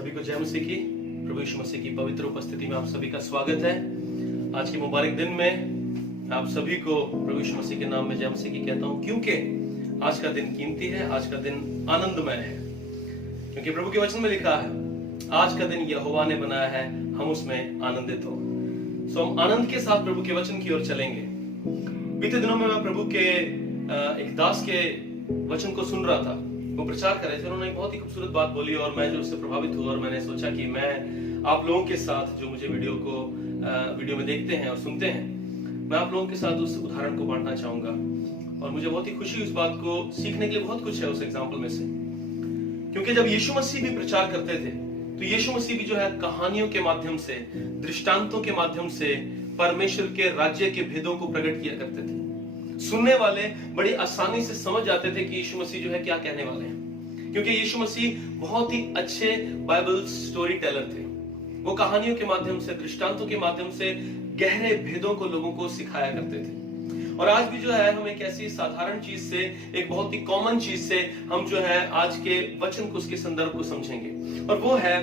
सभी को जय मसीह की, प्रभु यीशु मसीह की पवित्र उपस्थिति में आप सभी का स्वागत है। आज के मुबारक दिन में आप सभी को प्रभु यीशु मसीह के नाम में जय मसीह की कहता हूं, क्योंकि आज का दिन कीमती है, आज का दिन आनंदमय है। क्योंकि प्रभु के वचन में लिखा है, आज का दिन यहोवा ने बनाया है, हम उसमें आनंदित हो। सो हम आनंद के साथ प्रभु के वचन की ओर चलेंगे। बीते दिनों में मैं प्रभु के एक दास के वचन को सुन रहा था। वो प्रचार कर रहे थे, उन्होंने एक बहुत ही खूबसूरत बात बोली और मैं जो उससे प्रभावित हुआ और मैंने सोचा कि मैं आप लोगों के साथ जो मुझे वीडियो में देखते हैं और सुनते हैं, मैं आप लोगों के साथ उस उदाहरण को बांटना चाहूंगा। और मुझे बहुत ही खुशी उस बात को सीखने के लिए बहुत कुछ है उस एग्जाम्पल में से। क्योंकि जब यीशु मसीह भी प्रचार करते थे तो यीशु मसीह भी जो है कहानियों के माध्यम से, दृष्टांतों के माध्यम से परमेश्वर के राज्य के भेदों को प्रकट किया करते थे। सुनने वाले बड़ी आसानी से समझ जाते थे कि यीशु मसीह जो है क्या कहने वाले हैं, क्योंकि यीशु मसीह बहुत ही अच्छे बाइबल स्टोरी टेलर थे। वो कहानियों के माध्यम से, दृष्टांतों के माध्यम से गहरे भेदों को लोगों को सिखाया करते थे। और आज भी जो है हम एक ऐसी साधारण चीज से, एक बहुत ही कॉमन चीज से हम जो है आज के वचन को, उसके संदर्भ को समझेंगे, और वो है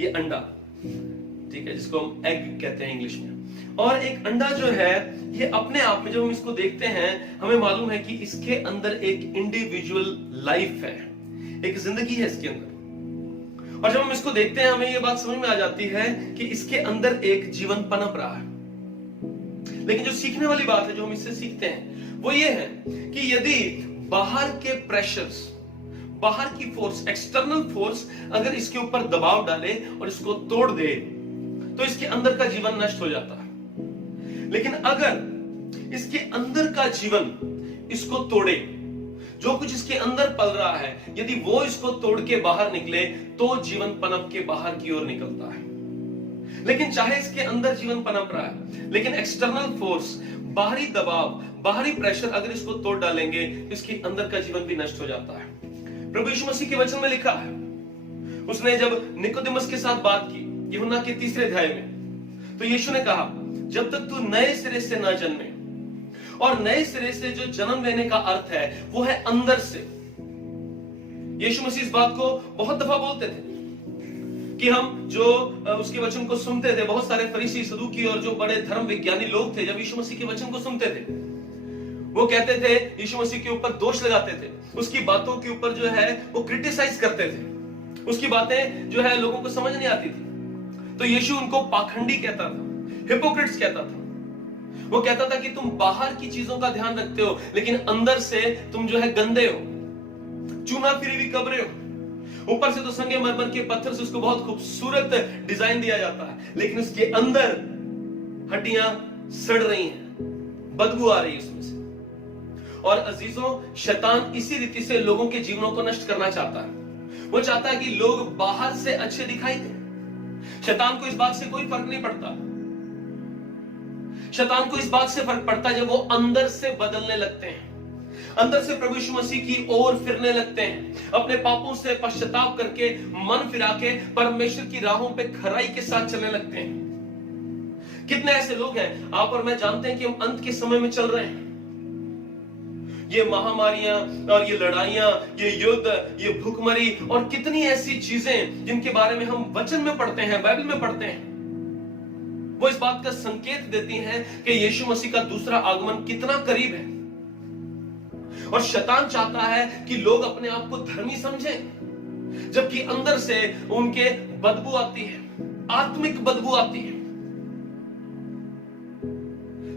ये अंडा, ठीक है, जिसको हम एग कहते हैं इंग्लिश में। और एक अंडा जो है ये अपने आप में जब हम इसको देखते हैं, हमें मालूम है कि इसके अंदर एक इंडिविजुअल लाइफ है, एक जिंदगी है इसके अंदर। और जब हम इसको देखते हैं हमें ये बात समझ में आ जाती है कि इसके अंदर एक जीवन पनप रहा है। लेकिन जो सीखने वाली बात है, जो हम इससे सीखते हैं, वो ये है कि यदि बाहर के प्रेशर्स, बाहर की फोर्स, एक्सटर्नल फोर्स अगर इसके ऊपर दबाव डाले और इसको तोड़ दे तो इसके अंदर का जीवन नष्ट हो जाता है। लेकिन अगर इसके अंदर का जीवन इसको तोड़े, जो कुछ इसके अंदर पल रहा है, यदि वो इसको तोड़ के बाहर निकले तो जीवन पनप के बाहर की ओर निकलता है। लेकिन चाहे इसके अंदर जीवन पनप रहा है, लेकिन एक्सटर्नल फोर्स, बाहरी दबाव, बाहरी प्रेशर अगर इसको तोड़ डालेंगे तो इसके अंदर का जीवन भी नष्ट हो जाता है। प्रभु यीशु मसीह के वचन में लिखा है, उसने जब निकोदेमुस के साथ बात की यूहन्ना के 3 अध्याय में, तो यीशु ने कहा, जब तक तू नए सिरे से ना जन्मे, और नए सिरे से जो जन्म लेने का अर्थ है वो है अंदर से। यीशु मसीह इस बात को बहुत दफा बोलते थे कि हम जो उसके वचन को सुनते थे, बहुत सारे फरीसी, सदूकी और जो बड़े धर्म विज्ञानी लोग थे, जब यीशु मसीह के वचन को सुनते थे, वो कहते थे, यीशु मसीह के ऊपर दोष लगाते थे, उसकी बातों के ऊपर जो है वो क्रिटिसाइज करते थे, उसकी बातें जो है लोगों को समझ नहीं आती थी। तो यीशु उनको पाखंडी कहता था, हिपोक्रिट्स कहता था। वो कहता था कि तुम बाहर की चीजों का ध्यान रखते हो, लेकिन अंदर से तुम जो है गंदे हो, चूना फिरी हुई कब्रें हो। ऊपर से तो संगमरमर के पत्थर से उसको बहुत खूबसूरत डिजाइन दिया जाता है, लेकिन उसके अंदर हड्डियां सड़ रही हैं, बदबू आ रही है उसमें से। और अजीजों, शैतान इसी रीति से लोगों के जीवनों को नष्ट करना चाहता है। वो चाहता है कि लोग बाहर से अच्छे दिखाई दें। शैतान को इस बात से कोई फर्क नहीं पड़ता। शैतान को इस बात से फर्क पड़ता है जब वो अंदर से बदलने लगते हैं, अंदर से प्रभु यीशु मसीह की ओर फिरने लगते हैं, अपने पापों से पश्चाताप करके, मन फिरा के परमेश्वर की राहों पे खराई के साथ चलने लगते हैं। कितने ऐसे लोग हैं, आप और मैं जानते हैं कि हम अंत के समय में चल रहे हैं। ये महामारियां और ये लड़ाइयां, ये युद्ध, ये भूखमरी और कितनी ऐसी चीजें जिनके बारे में हम वचन में पढ़ते हैं, बाइबल में पढ़ते हैं, वो इस बात का संकेत देती हैं कि यीशु मसीह का दूसरा आगमन कितना करीब है। और शैतान चाहता है कि लोग अपने आप को धर्मी समझें, जबकि अंदर से उनके बदबू आती है, आत्मिक बदबू आती है।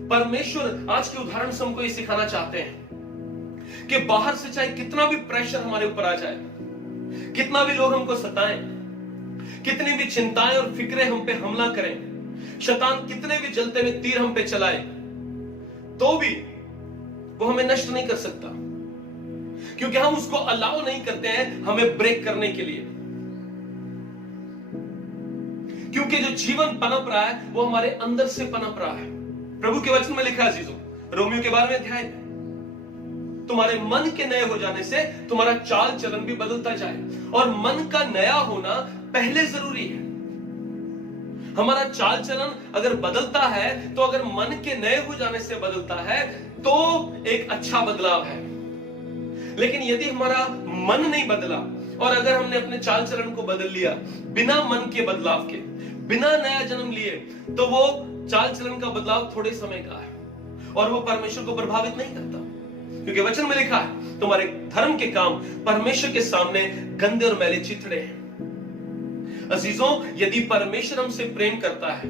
परमेश्वर आज के उदाहरण से हमको ये सिखाना चाहते हैं कि बाहर से चाहे कितना भी प्रेशर हमारे ऊपर आ जाए, कितना भी लोग हमको सताएं, कितनी भी चिंताएं और फिक्रें हम पे हमला करें, शैतान कितने भी जलते हुए तीर हम पे चलाए, तो भी वो हमें नष्ट नहीं कर सकता, क्योंकि हम उसको अलाउ नहीं करते हैं हमें ब्रेक करने के लिए। क्योंकि जो जीवन पनप रहा है वो हमारे अंदर से पनप रहा है। प्रभु के वचन में लिखा है अजीजों, रोमियो के 12वें अध्याय में, तुम्हारे मन के नए हो जाने से तुम्हारा चाल चलन भी बदलता जाए। और मन का नया होना पहले जरूरी है। हमारा चाल चलन अगर बदलता है तो, अगर मन के नए हो जाने से बदलता है तो एक अच्छा बदलाव है। लेकिन यदि हमारा मन नहीं बदला और अगर हमने अपने चाल चलन को बदल लिया बिना मन के बदलाव के, बिना नया जन्म लिए, तो वो चाल चलन का बदलाव थोड़े समय का है और वो परमेश्वर को प्रभावित नहीं करता। क्योंकि वचन में लिखा है तुम्हारे धर्म के काम परमेश्वर के सामने गंदे और मैले चिथड़े हैं। अजीजों, यदि परमेश्वर हमसे प्रेम करता है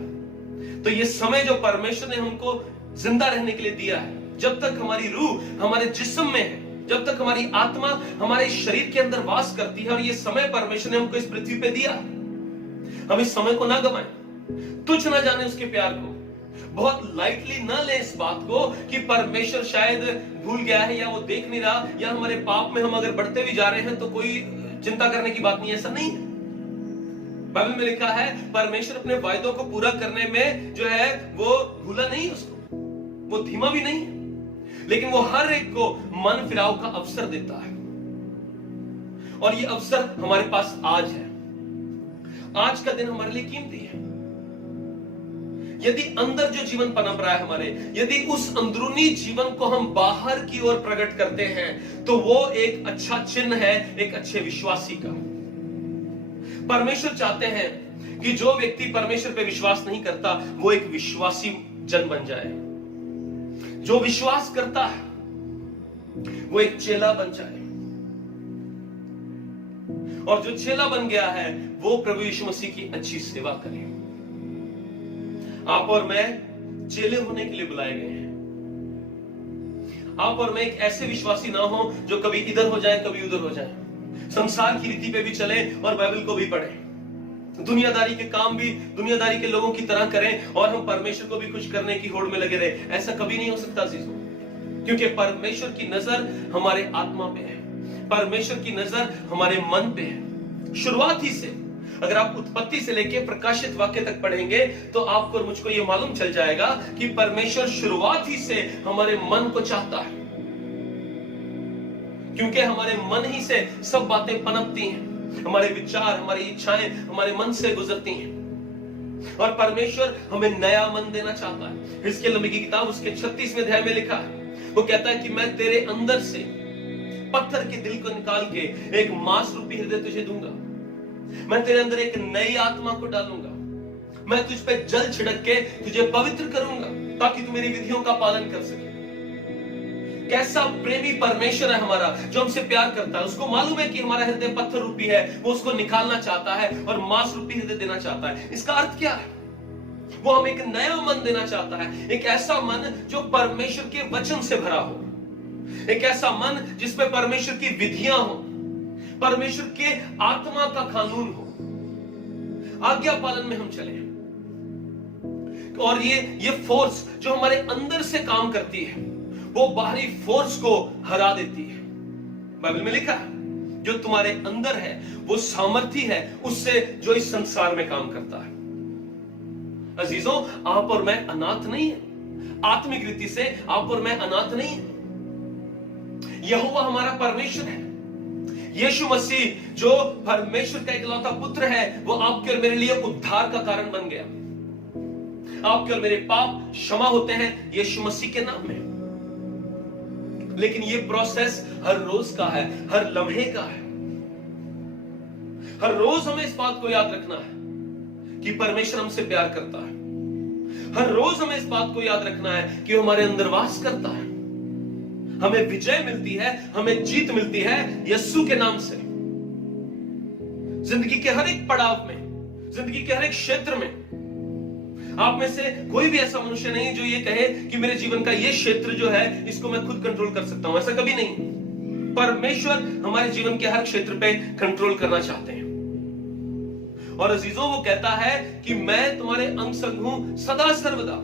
तो ये समय जो परमेश्वर ने हमको जिंदा रहने के लिए दिया है, जब तक हमारी रूह हमारे जिस्म में है, जब तक हमारी आत्मा हमारे शरीर के अंदर वास करती है, और ये समय परमेश्वर ने हमको इस पृथ्वी पे दिया, हम इस समय को ना गवाएं, तुच्छ ना जाने उसके प्यार को, बहुत लाइटली ना ले इस बात को कि परमेश्वर शायद भूल गया है या वो देख नहीं रहा, या हमारे पाप में हम अगर बढ़ते भी जा रहे हैं तो कोई चिंता करने की बात नहीं है। ऐसा नहीं है। बाइबल में लिखा है परमेश्वर अपने वायदों को पूरा करने में जो है वो भूला नहीं, उसको वो धीमा भी नहीं है, लेकिन वो हर एक को मन फिराव का अवसर देता है, और ये अवसर हमारे पास आज है। आज का दिन हमारे लिए कीमती है। यदि अंदर जो जीवन पनप रहा है हमारे, यदि उस अंदरूनी जीवन को हम बाहर की ओर प्रकट करते हैं तो वो एक अच्छा चिन्ह है एक अच्छे विश्वासी का। परमेश्वर चाहते हैं कि जो व्यक्ति परमेश्वर पे विश्वास नहीं करता वो एक विश्वासी जन बन जाए, जो विश्वास करता है वो एक चेला बन जाए, और जो चेला बन गया है वो प्रभु यीशु मसीह की अच्छी सेवा करे। आप और मैं चेले होने के लिए बुलाए गए हैं। आप और मैं एक ऐसे विश्वासी ना हो जो कभी इधर हो जाए कभी उधर हो जाए, संसार की रीति पे भी चले और बाइबल को भी पढ़ें, दुनियादारी के काम भी दुनियादारी के लोगों की तरह करें और हम परमेश्वर को भी खुश करने की होड़ में लगे रहे। ऐसा कभी नहीं हो सकता अजीजों, क्योंकि परमेश्वर की नजर हमारे आत्मा पे है, परमेश्वर की नजर हमारे मन पे है। शुरुआत ही से अगर आप उत्पत्ति से लेकर प्रकाशित वाक्य तक पढ़ेंगे तो आपको और मुझको यह मालूम चल जाएगा कि परमेश्वर शुरुआत ही से हमारे मन को चाहता है, क्योंकि हमारे मन ही से सब बातें पनपती हैं, हमारे विचार हमारी इच्छाएं हमारे मन से गुजरती हैं, और परमेश्वर हमें नया मन देना चाहता है। हिजकिय्याह नबी की किताब उसके 36वें अध्याय में लिखा है, वो कहता है कि मैं तेरे अंदर से पत्थर के दिल को निकाल के एक मांस रूपी हृदय तुझे दूंगा, मैं तेरे अंदर एक नई आत्मा को डालूंगा, मैं तुझ पे जल छिड़क के तुझे पवित्र करूंगा ताकि तू मेरी विधियों का पालन कर सके। कैसा प्रेमी परमेश्वर है हमारा जो हमसे प्यार करता है। उसको मालूम है कि हमारा हृदय पत्थर रूपी है, वो उसको निकालना चाहता है और मांस रूपी हृदय देना चाहता है। इसका अर्थ क्या है? वो हमें एक नया मन देना चाहता है, एक ऐसा मन जो परमेश्वर के वचन से भरा हो, एक ऐसा मन जिसमें परमेश्वर की विधियां हो, परमेश्वर के आत्मा का कानून हो, आज्ञा पालन में हम चले। और ये फोर्स जो हमारे अंदर से काम करती है वो बाहरी फोर्स को हरा देती है। बाइबल में लिखा है जो तुम्हारे अंदर है वो सामर्थ्य है उससे जो इस संसार में काम करता है। अजीजों, आप और मैं अनाथ नहीं है, आत्मिक रीति से आप और मैं अनाथ नहीं है। यहोवा हमारा परमेश्वर है, यीशु मसीह जो परमेश्वर का इकलौता पुत्र है वो आपके और मेरे लिए उद्धार का कारण बन गया। आपके और मेरे पाप क्षमा होते हैं यीशु मसीह के नाम में। लेकिन ये प्रोसेस हर रोज का है, हर लम्हे का है। हर रोज हमें इस बात को याद रखना है कि परमेश्वर हमसे प्यार करता है। हर रोज हमें इस बात को याद रखना है कि वो हमारे अंदर वास करता है। हमें विजय मिलती है, हमें जीत मिलती है यीशु के नाम से। जिंदगी के हर एक पड़ाव में, जिंदगी के हर एक क्षेत्र में आप में से कोई भी ऐसा मनुष्य नहीं जो ये कहे कि मेरे जीवन का ये क्षेत्र जो है इसको मैं खुद कंट्रोल कर सकता हूं। ऐसा कभी नहीं। परमेश्वर हमारे जीवन के हर क्षेत्र पे कंट्रोल करना चाहते हैं। और अजीजों, वो कहता है कि मैं तुम्हारे अंग संग हूं सदा सर्वदा।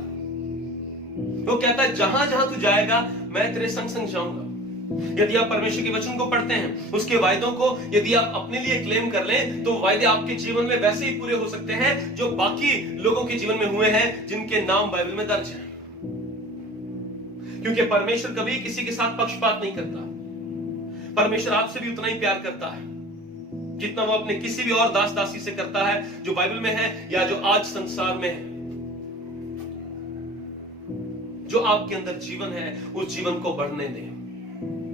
वो कहता है जहां जहां तू जाएगा मैं तेरे संग संग जाऊंगा। यदि आप परमेश्वर के वचन को पढ़ते हैं, उसके वायदों को यदि आप अपने लिए क्लेम कर लें तो वायदे आपके जीवन में वैसे ही पूरे हो सकते हैं जो बाकी लोगों के जीवन में हुए हैं जिनके नाम बाइबल में दर्ज हैं। क्योंकि परमेश्वर कभी किसी के साथ पक्षपात नहीं करता। परमेश्वर आपसे भी उतना ही प्यार करता है जितना वो अपने किसी भी और दास दासी से करता है जो बाइबल में है या जो आज संसार में है। जो आपके अंदर जीवन है उस जीवन को बढ़ने दें,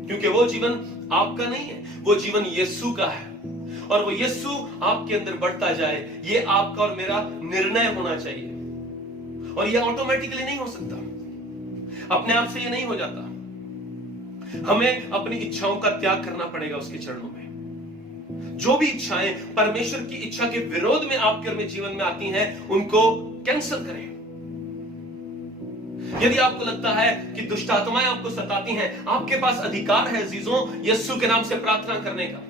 क्योंकि वो जीवन आपका नहीं है, वो जीवन यीशु का है। और वो यीशु आपके अंदर बढ़ता जाए, ये आपका और मेरा निर्णय होना चाहिए। और ये ऑटोमेटिकली नहीं हो सकता, अपने आप से ये नहीं हो जाता। हमें अपनी इच्छाओं का त्याग करना पड़ेगा उसके चरणों में। जो भी इच्छाएं परमेश्वर की इच्छा के विरोध में आपके में जीवन में आती हैं, उनको कैंसिल करें। यदि आपको लगता है कि दुष्ट आत्माएं आपको सताती हैं, आपके पास अधिकार है अजीजों यीशु के नाम से प्रार्थना करने का।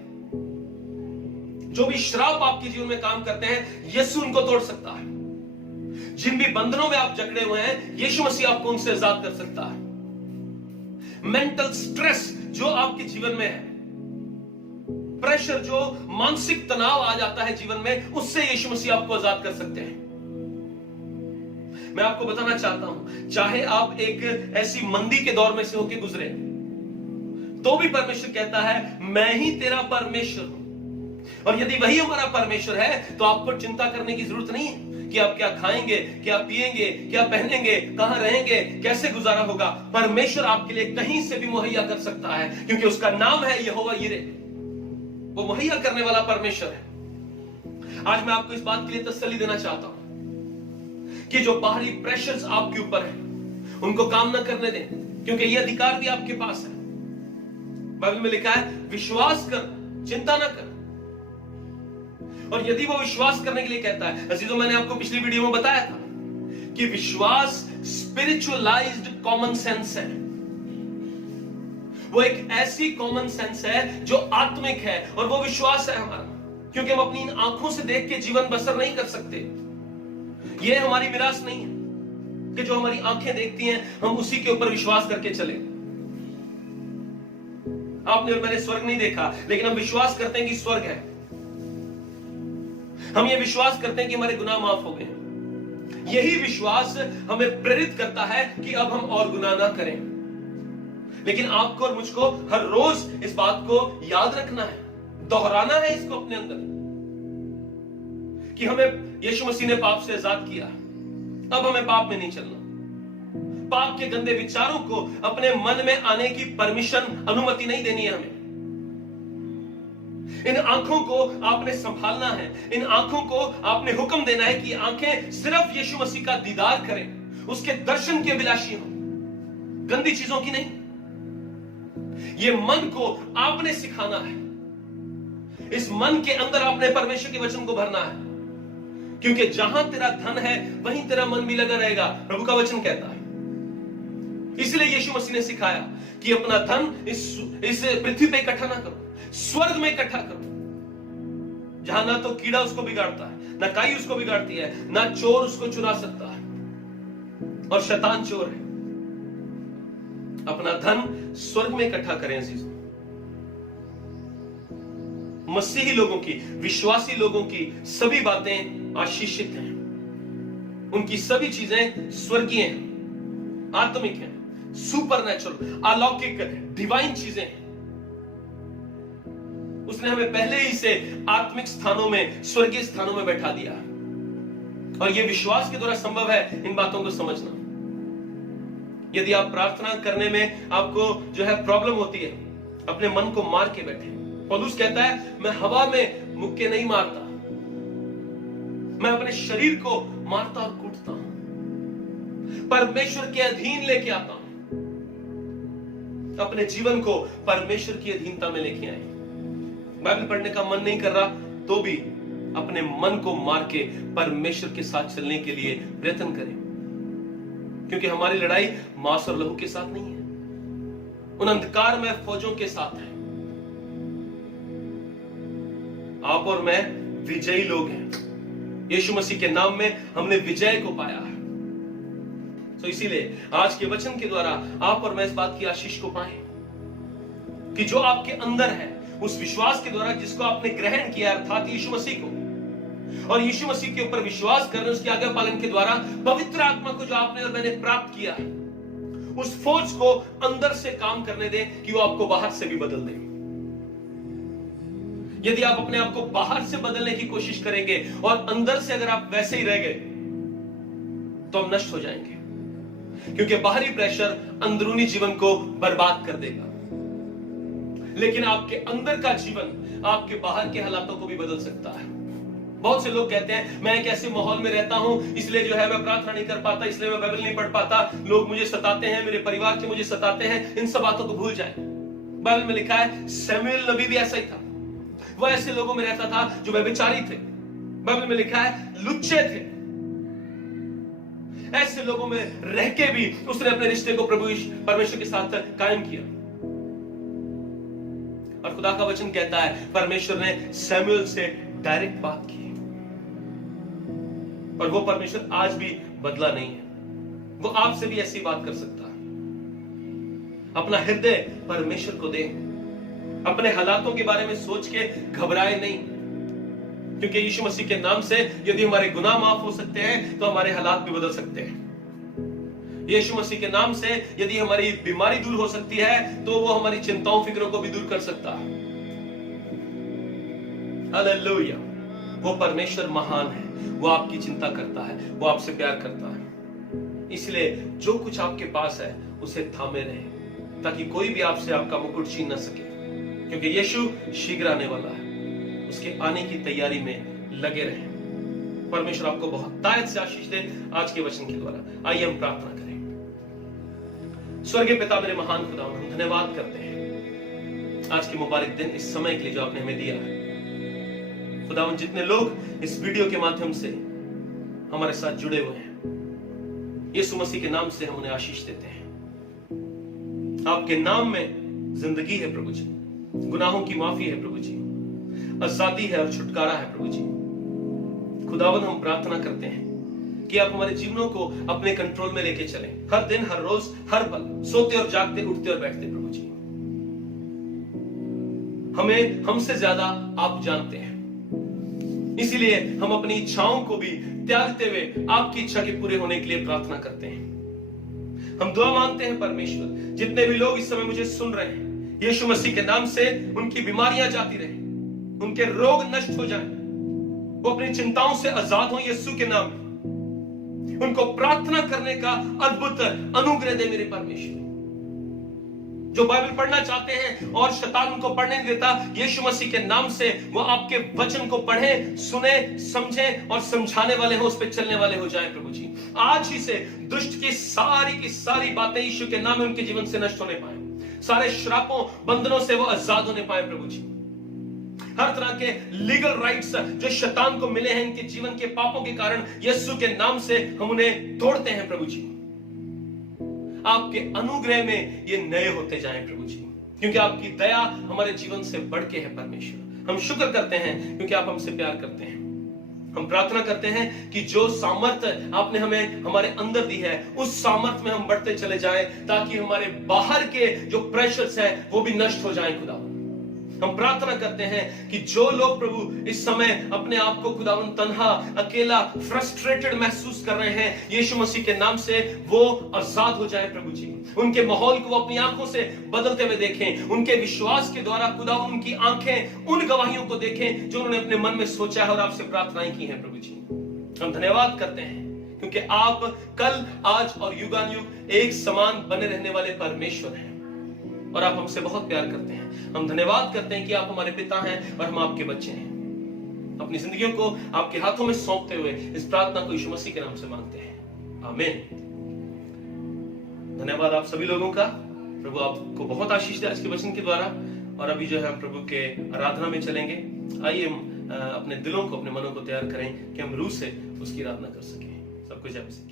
जो भी श्राप आपके जीवन में काम करते हैं, यीशु उनको तोड़ सकता है। जिन भी बंधनों में आप जकड़े हुए हैं, यीशु मसीह आपको उनसे आजाद कर सकता है। मेंटल स्ट्रेस जो आपके जीवन में है, प्रेशर जो मानसिक तनाव आ जाता है जीवन में, उससे यीशु मसीह आपको आजाद कर सकते हैं। मैं आपको बताना चाहता हूं, चाहे आप एक ऐसी मंदी के दौर में से होकर गुजरे, तो भी परमेश्वर कहता है मैं ही तेरा परमेश्वर हूं। और यदि वही हमारा परमेश्वर है, तो आपको चिंता करने की जरूरत नहीं है कि आप क्या खाएंगे, क्या पिएंगे, क्या पहनेंगे, कहां रहेंगे, कैसे गुजारा होगा। परमेश्वर आपके लिए कहीं से भी मुहैया कर सकता है, क्योंकि उसका नाम है यहोवा यिरे। वो मुहैया करने वाला परमेश्वर है। आज मैं आपको इस बात के लिए तसल्ली देना चाहता हूं कि जो बाहरी प्रेशर्स आपके ऊपर है, उनको काम न करने दें, क्योंकि ये अधिकार भी आपके पास है। बाइबल में लिखा है विश्वास कर, चिंता न कर। और यदि वो विश्वास करने के लिए कहता है, अजीजों मैंने आपको पिछली वीडियो में बताया था कि विश्वास स्पिरिचुअलाइज्ड कॉमन सेंस है। वो एक ऐसी कॉमन सेंस है जो आत्मिक है, और वो विश्वास है हमारा, क्योंकि हम अपनी आंखों से देख के जीवन बसर नहीं कर सकते। ये हमारी विरासत नहीं है कि जो हमारी आंखें देखती हैं हम उसी के ऊपर विश्वास करके चले। आपने और मैंने स्वर्ग नहीं देखा, लेकिन हम विश्वास करते हैं कि स्वर्ग है। हम ये विश्वास करते हैं कि हमारे गुनाह माफ हो गए। यही विश्वास हमें प्रेरित करता है कि अब हम और गुनाह ना करें। लेकिन आपको और मुझको हर रोज इस बात को याद रखना है, दोहराना है इसको अपने अंदर, कि हमें यीशु मसीह ने पाप से आजाद किया। अब हमें पाप में नहीं चलना। पाप के गंदे विचारों को अपने मन में आने की परमिशन, अनुमति नहीं देनी है हमें। इन आंखों को आपने संभालना है। इन आंखों को आपने हुक्म देना है कि आंखें सिर्फ यीशु मसीह का दीदार करें, उसके दर्शन के अभिलाषी हो, गंदी चीजों की नहीं। ये मन को आपने सिखाना है। इस मन के अंदर आपने परमेश्वर के वचन को भरना है, क्योंकि जहां तेरा धन है वहीं तेरा मन भी लगा रहेगा, प्रभु का वचन कहता है। इसलिए यीशु मसीह ने सिखाया कि अपना धन इस पृथ्वी पे इकट्ठा ना करो, स्वर्ग में इकट्ठा करो, जहां ना तो कीड़ा उसको बिगाड़ता है, ना काई उसको बिगाड़ती है, ना चोर उसको चुरा सकता है, और शैतान चोर है। अपना धन स्वर्ग में इकट्ठा करें अजीजों। मसीही लोगों की, विश्वासी लोगों की सभी बातें आशीषित हैं। उनकी सभी चीजें स्वर्गीय हैं, आत्मिक हैं, सुपरनैचुरल, अलौकिक, डिवाइन चीजें हैं। उसने हमें पहले ही से आत्मिक स्थानों में, स्वर्गीय स्थानों में बैठा दिया, और यह विश्वास के द्वारा संभव है इन बातों को समझना। यदि आप प्रार्थना करने में आपको जो है प्रॉब्लम होती है, अपने मन को मार के बैठे। पौलुस कहता है मैं हवा में मुक्के नहीं मारता, मैं अपने शरीर को मारता और कूटता हूं, परमेश्वर के अधीन लेके आता हूं। अपने जीवन को परमेश्वर की अधीनता में लेके आए। बाइबल पढ़ने का मन नहीं कर रहा तो भी अपने मन को मार के परमेश्वर के साथ चलने के लिए प्रयत्न करें, क्योंकि हमारी लड़ाई मांस और लहू के साथ नहीं है, उन अंधकार में फौजों के साथ है। आप और मैं विजयी लोग हैं। यीशु मसीह के नाम में हमने विजय को पाया है। तो इसीलिए आज के वचन के द्वारा आप और मैं इस बात की आशीष को पाएं कि जो आपके अंदर है, उस विश्वास के द्वारा जिसको आपने ग्रहण किया, अर्थात यीशु मसीह को, और यीशु मसीह के ऊपर विश्वास करने, उसकी आज्ञा पालन के द्वारा पवित्र आत्मा को जो आपने और मैंने प्राप्त किया है, उस फौज को अंदर से काम करने दें कि वो आपको बाहर से भी बदल दे। यदि आप अपने आप को बाहर से बदलने की कोशिश करेंगे और अंदर से अगर आप वैसे ही रह गए तो हम नष्ट हो जाएंगे, क्योंकि बाहरी प्रेशर अंदरूनी जीवन को बर्बाद कर देगा। लेकिन आपके अंदर का जीवन, आपके बाहर के हालातों को भी बदल सकता है। बहुत से लोग कहते हैं मैं एक ऐसे माहौल में रहता हूं, इसलिए जो है मैं प्रार्थना नहीं कर पाता, इसलिए मैं बाइबल नहीं पढ़ पाता, लोग मुझे सताते हैं, मेरे परिवार के मुझे सताते हैं। इन सब बातों को भूल जाए। बाइबल में लिखा है शमूएल नबी भी ऐसा ही था। वह ऐसे लोगों में रहता था जो व्यभिचारी थे। बाइबल में लिखा है लुच्चे थे। ऐसे लोगों में रह के भी उसने अपने रिश्ते को प्रभु परमेश्वर के साथ कायम किया। और खुदा का वचन कहता है परमेश्वर ने शमूएल से डायरेक्ट बात की, और वो परमेश्वर आज भी बदला नहीं है। वो आपसे भी ऐसी बात कर सकता है। अपना हृदय परमेश्वर को दे। अपने हालातों के बारे में सोच के घबराए नहीं, क्योंकि यीशु मसीह के नाम से यदि हमारे गुनाह माफ हो सकते हैं तो हमारे हालात भी बदल सकते हैं। यीशु मसीह के नाम से यदि हमारी बीमारी दूर हो सकती है तो वो हमारी चिंताओं फिक्रों को भी दूर कर सकता है। हालेलुया। वो परमेश्वर महान है। वो आपकी चिंता करता है, वो आपसे प्यार करता है। इसलिए जो कुछ आपके पास है उसे थामे रहें, ताकि कोई भी आपसे आपका मुकुट छीन न सके, क्योंकि यीशु शीघ्र आने वाला है। उसके आने की तैयारी में लगे रहें। परमेश्वर आपको बहुत तायत से आशीष दे आज के वचन के द्वारा। आइए हम प्रार्थना करें। स्वर्गीय पिता मेरे महान खुदा, हम धन्यवाद करते हैं आज के मुबारक दिन, इस समय के लिए जो आपने हमें दिया है। खुदा जितने लोग इस वीडियो के माध्यम से हमारे साथ जुड़े हुए हैं, यीशु मसीह के नाम से हम उन्हें आशीष देते हैं। आपके नाम में जिंदगी है प्रभु जी, गुनाहों की माफी है प्रभु जी, आजादी है और छुटकारा है प्रभु जी। खुदावन हम प्रार्थना करते हैं कि आप हमारे जीवनों को अपने कंट्रोल में लेके चलें, हर दिन, हर रोज, हर पल, सोते और जागते, उठते और बैठते प्रभु जी। हमें हमसे ज्यादा आप जानते हैं, इसीलिए हम अपनी इच्छाओं को भी त्यागते हुए आपकी इच्छा के पूरे होने के लिए प्रार्थना करते हैं। हम दुआ मांगते हैं परमेश्वर, जितने भी लोग इस समय मुझे सुन रहे हैं, यीशु मसीह के नाम से उनकी बीमारियां जाती रहे, उनके रोग नष्ट हो जाएं, वो अपनी चिंताओं से आजाद हो यीशु के नाम में। उनको प्रार्थना करने का अद्भुत अनुग्रह दे मेरे परमेश्वर। जो बाइबल पढ़ना चाहते हैं और शैतान उनको पढ़ने नहीं देता, यीशु मसीह के नाम से वो आपके वचन को पढ़ें, सुने, समझें और समझाने वाले हो, उस पर चलने वाले हो जाएं प्रभु जी। आज ही से दुष्ट की सारी बातें यीशु के नाम में उनके जीवन से नष्ट होने पाए। सारे श्रापों, बंधनों से वो आजाद होने पाए प्रभु जी। हर तरह के लीगल राइट्स जो शैतान को मिले हैं इनके जीवन के पापों के कारण, यीशु के नाम से हम उन्हें तोड़ते हैं प्रभु जी। आपके अनुग्रह में ये नए होते जाएं प्रभु जी, क्योंकि आपकी दया हमारे जीवन से बढ़ के है परमेश्वर। हम शुक्र करते हैं क्योंकि आप हमसे प्यार करते हैं। हम प्रार्थना करते हैं कि जो सामर्थ्य आपने हमें हमारे अंदर दी है, उस सामर्थ्य में हम बढ़ते चले जाएं, ताकि हमारे बाहर के जो प्रेशर्स हैं वो भी नष्ट हो जाएं खुदा। हम प्रार्थना करते हैं कि जो लोग प्रभु इस समय अपने आप को खुदावन तन्हा, अकेला, फ्रस्ट्रेटेड महसूस कर रहे हैं, यीशु मसीह के नाम से वो आजाद हो जाए प्रभु जी। उनके माहौल को अपनी आंखों से बदलते हुए देखें, उनके विश्वास के द्वारा खुदावन उनकी आंखें उन गवाहियों को देखें जो उन्होंने अपने मन में सोचा है और आपसे प्रार्थनाएं की हैं प्रभु जी। हम धन्यवाद करते हैं क्योंकि आप कल, आज और युगानुयुग एक समान बने रहने वाले परमेश्वर हैं और आप हमसे बहुत प्यार करते हैं। हम धन्यवाद करते हैं कि आप हमारे पिता हैं और हम आपके बच्चे हैं। अपनी जिंदगियों को आपके हाथों में सौंपते हुए इस प्रार्थना को यीशु मसीह के नाम से मांगते हैं, आमीन। धन्यवाद आप सभी लोगों का। प्रभु आपको बहुत आशीष दे आज के वचन के द्वारा। और अभी जो है हम प्रभु के आराधना में चलेंगे। आइए हम अपने दिलों को, अपने मनों को तैयार करें कि हम रूह से उसकी आराधना कर सकें। सब कुछ जय मसीह की।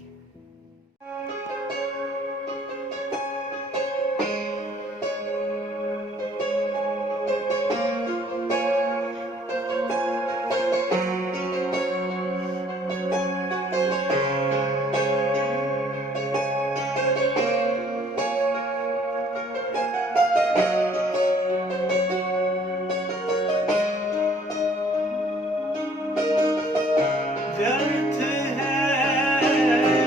व्यर्थ है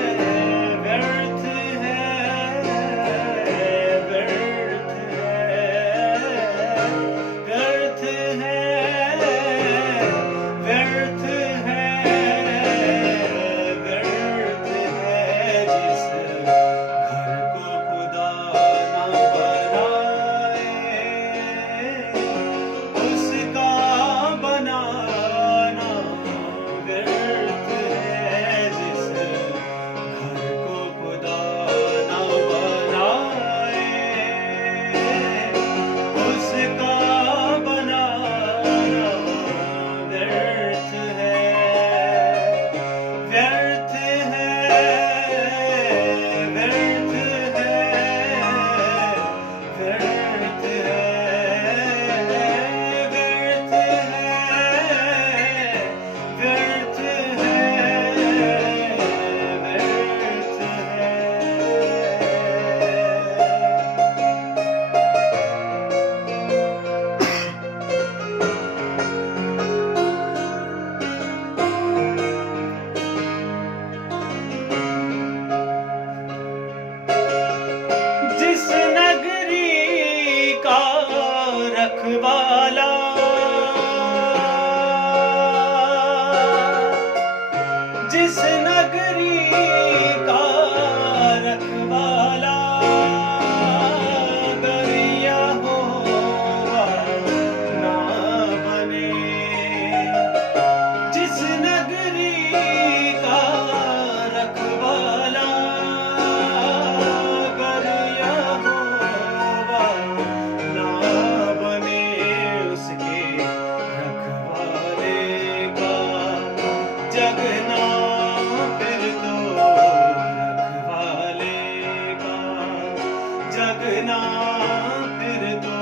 रखवाला, जिस नगरी का रखवाला, अगर यहोवा ना बने, जिस नगरी का रखवाला, अगर यहोवा ना बने, उसके रखवाले का जगना फिर तो रखवाले का जगना फिर तो